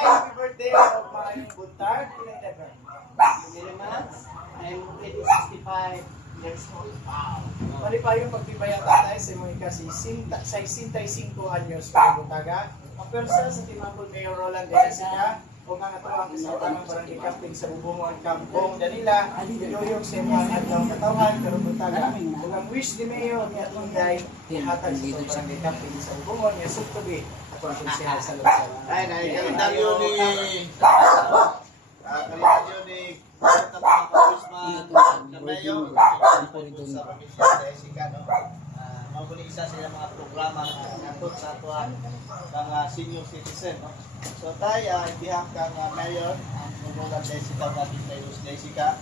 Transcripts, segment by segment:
Happy birthday of my buntag. I'm 65 years old. Wow. Mali pa yung pagtibaya tatay sa mga sa 65 anyos pa buntaga. Mapersa sa Timapol Mayor Roland Jessica. Kung ang ato ang kasama ng barangay captain sa Bubungon Kampong Danila, yoyong sa mga atong katawan, pero buntaga. Kung ang wish ni Mayor ni atong day, ihatag sa barangay captain sa Bubungon, niya suktubi. Ako ang konsyal sa Luzon. Ay, kalendaryo ni na Mayor sa Provincia Jessica, no? Mabuli isa sa mga programa natot sa atuan ng senior citizen, no? So tayo ibihak kang Mayor ang Roland Jessica natin kay Jessica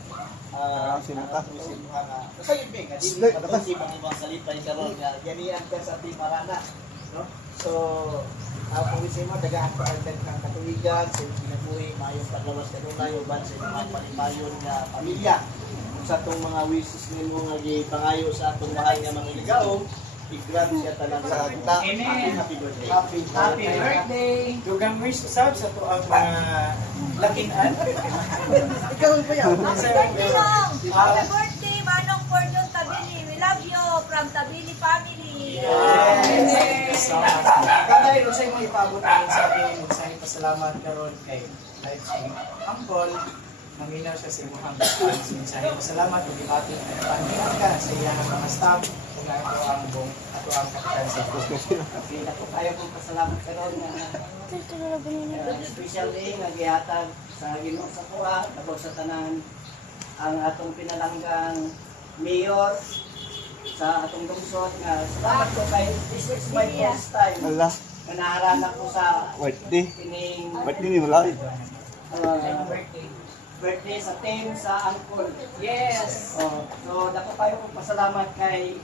simutan mo simuhan sa ibig dili patuloy ang ibang kalipay karon nga ganian ka sa ating marana, no? So kung isip mo dagahan pa kang katuligan sa kinabuhi mayong paglawas kanunay uban sa mga palimayon nga pamilya sa atong mga wishes nimo nga gipangayo sa atong mahal nga mga ligaw, i-grant siya tanan sa ating happy birthday. Happy birthday! Dugang wish usab sa to ang mga lakinan. Ikaw pa yan. Happy birthday, Manong Cordon Tabili. We love you from Tabili family. Yes! Katay, kung sa'yo mo ipabot ang sabi, sa'yo pasalamat karon kay Life Sing Uncle. Maminaw siya sa imuhang mensahe. Pasalamat kung ibati ang panihan ka sa iyang mga staff kung ato ang kapitan sa Kuskus. Pila ko kayo kong pasalamat karon nga special day nga gihatag sa Ginoo sa kuha tapos sa tanan ang atong pinalanggang mayor sa atong lungsod nga salamat ko kay this is my first time Wala. na naharana ko sa Birthday. kining Birthday ni wala. birthday sa team sa Angkol. Yes! So dako kayo kong pasalamat kay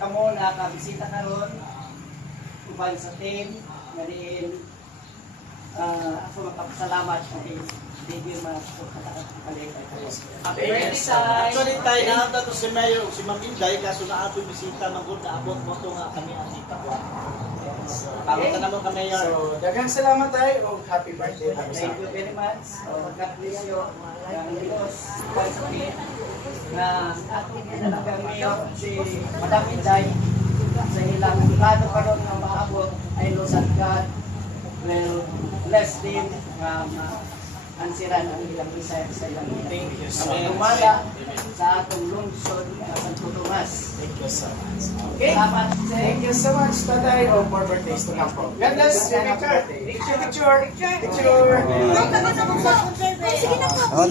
kamo na kabisita karon uban sa team nga diin ako magpapasalamat kay Baby Happy Happy birthday, Actually tayo na to si Mayor, si Ma'am Inday kaso na ato bisita ng good na abot mo to nga kami ang kita. Pagod na naman ka Mayor. So, daghang salamat tayo o happy birthday po sa Thank you very much. God bless you. Ang Diyos, once again, na ating pinalagang mayor, si Madam Inday, sa ilang plano karon na maabot, ay Lord God will bless them na ansiran ang ilang isa sa ilang Thank you so Ang much. umala sa atong lungsod ng Santo Tomas. Thank you so much. Okay. Salamat sa Thank you so much, Tatay, o more birthdays to come po. God bless you, picture. Picture. Sige na po.